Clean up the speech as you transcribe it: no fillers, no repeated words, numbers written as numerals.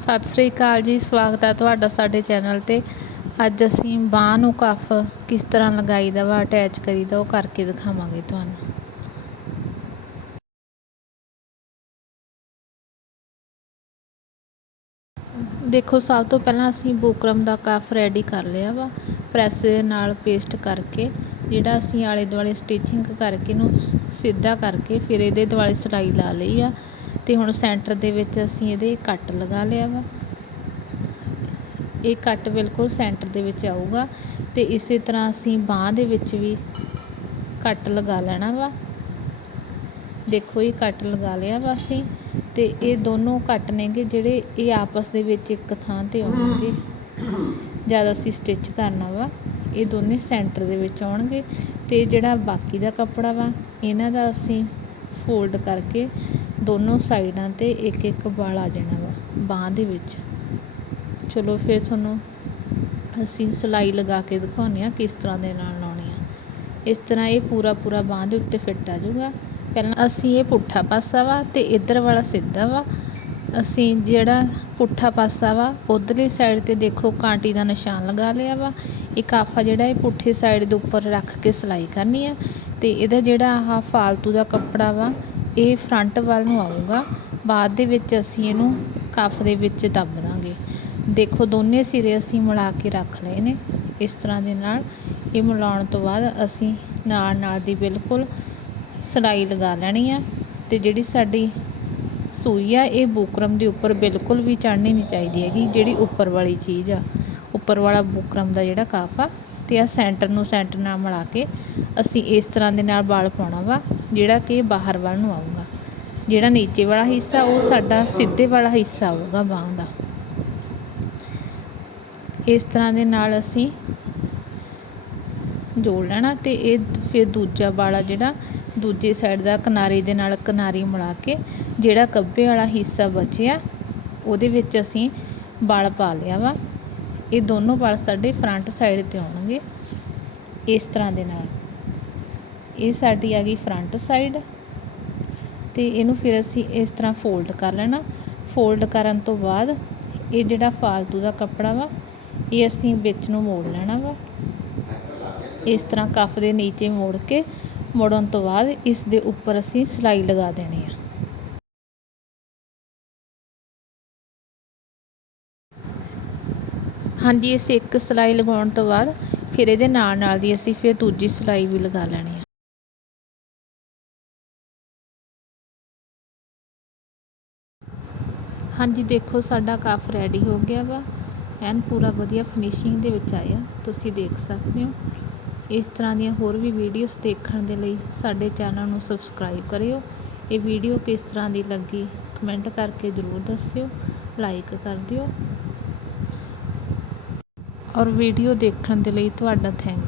सत श्री अकाल जी। स्वागत है तुहाडा साडे चैनल ते। अज असीं बांह नूं कफ किस तरह लगाईदा वा, अटैच करीदा, वो करके दिखावांगे तुहानूं। देखो, सब तो पहलां असीं बुकरम दा कफ रैडी कर लिया वा। प्रैस दे नाल पेस्ट करके जिहड़ा असीं आले दुआले स्टिचिंग करके नूं सीधा करके फिर इहदे दुआले सिलाई ला लई आ। ते हुण सैंटर दे विच असीं इहदे कट लगा लिया वा। ये कट बिल्कुल सेंटर दे विच आऊगा। ते इसे तरह असीं बांह दे विच भी कट लगा लेना वा। देखो, ये कट लगा लिया वा असीं। ते ये दोनों कट नेगे जिहड़े ये आपस दे विच एक थां ते आउणगे। जद असीं स्टिच करना वा ये दोने सेंटर दे विच आउणगे। ते जिहड़ा बाकी दा कपड़ा वा इन्हां दा असीं फोल्ड करके दोनों साइडां ते एक एक वल आ जाना वा बांह दे विच। चलो फिर तुहानूं असीं सिलाई लगा के दिखाउने आ किस तरह दे नाल लाउणी आ। इस तरह ये पूरा पूरा बांह दे उत्ते फिट आ जाऊगा। पहलां असीं ये पुट्ठा पासा वा ते इधर वाला सीधा वा। असीं जिहड़ा पुट्ठा पासा वा उधरली साइड ते देखो कांटी दा निशान लगा लिया वा। ये कफ आ जिहड़ा ये पुट्ठी साइड दे उपर रख के सिलाई करनी आ। ते इहदा जिहड़ा आह फालतू दा कपड़ा वा ये फ्रंट वल नूं आऊगा। बाद दे विच असीं इहनूं कफ दे विच दब दांगे। देखो, दोने सिरे असीं मिला के रख लए ने इस तरह दे नाल। ये मिलाउण तो बाद असीं नाल नाल दी बिल्कुल सिलाई लगा लैणी आ। ते जिहड़ी साडी सूई आ ये बुकरम दे उपर बिल्कुल भी चढ़नी नहीं चाहिदी हैगी। जिहड़ी उपर वाली चीज़ आ, उपर वाला बुकरम दा जिहड़ा कफ आ ते आ सेंटर नूं सेंटर नाल मिला के असीं इस तरह दे नाल वल पाउणा वा जिहड़ा कि बाहर वल नूं आऊगा। जिहड़ा नीचे वाला हिस्सा वो साडा सीधे वाला हिस्सा आऊगा बांह दा। इस तरह दे नाल असीं जोड़ लेना। ते ये फिर दूजा वाला जिहड़ा दूजी साइड दा किनारे दे नाल किनारी मिला के जिहड़ा कब्बे वाला हिस्सा बचिआ ਉਹਦੇ ਵਿੱਚ ਅਸੀਂ ਵਲ ਪਾ ਲਿਆ ਵਾ। ਇਹ ਦੋਨੋਂ ਵਲ ਸਾਡੇ ਫਰੰਟ ਸਾਈਡ 'ਤੇ ਆਉਣਗੇ ਇਸ ਤਰ੍ਹਾਂ ਦੇ ਨਾਲ। ਇਹ ਸਾਡੀ ਆ ਗਈ ਫਰੰਟ ਸਾਈਡ। ਅਤੇ ਇਹਨੂੰ ਫਿਰ ਅਸੀਂ ਇਸ ਤਰ੍ਹਾਂ ਫੋਲਡ ਕਰ ਲੈਣਾ। ਫੋਲਡ ਕਰਨ ਤੋਂ ਬਾਅਦ ਇਹ ਜਿਹੜਾ ਫਾਲਤੂ ਦਾ ਕੱਪੜਾ ਵਾ ਇਹ ਅਸੀਂ ਵਿੱਚ ਨੂੰ ਮੋੜ ਲੈਣਾ ਵਾ। ਇਸ ਤਰ੍ਹਾਂ ਕਫ ਦੇ ਨੀਚੇ ਮੋੜ ਕੇ ਮੋੜਨ ਤੋਂ ਬਾਅਦ ਇਸ ਦੇ ਉੱਪਰ ਅਸੀਂ ਸਿਲਾਈ ਲਗਾ ਦੇਣੀ ਆ। ਹਾਂਜੀ, ਇਸ ਇੱਕ ਸਿਲਾਈ ਲਗਾਉਣ ਤੋਂ ਬਾਅਦ ਫਿਰ ਇਹਦੇ ਨਾਲ ਨਾਲ ਦੀ ਅਸੀਂ ਫਿਰ ਦੂਜੀ ਸਿਲਾਈ ਵੀ ਲਗਾ ਲੈਣੀ ਆ। ਹਾਂਜੀ, ਦੇਖੋ ਸਾਡਾ ਕਫ ਰੈਡੀ ਹੋ ਗਿਆ ਵਾ। ਐਨ ਪੂਰਾ ਵਧੀਆ ਫਿਨਿਸ਼ਿੰਗ ਦੇ ਵਿੱਚ ਆਇਆ, ਤੁਸੀਂ ਦੇਖ ਸਕਦੇ ਹੋ। ਇਸ ਤਰ੍ਹਾਂ ਦੀਆਂ ਹੋਰ ਵੀ ਵੀਡੀਓਜ਼ ਦੇਖਣ ਦੇ ਲਈ ਸਾਡੇ ਚੈਨਲ ਨੂੰ ਸਬਸਕ੍ਰਾਈਬ ਕਰਿਓ। ਇਹ ਵੀਡੀਓ ਕਿਸ ਤਰ੍ਹਾਂ ਦੀ ਲੱਗੀ ਕਮੈਂਟ ਕਰਕੇ ਜ਼ਰੂਰ ਦੱਸਿਓ, ਲਾਈਕ ਕਰ ਦਿਓ। ਔਰ ਵੀਡੀਓ ਦੇਖਣ ਦੇ ਲਈ ਤੁਹਾਡਾ ਥੈਂਕ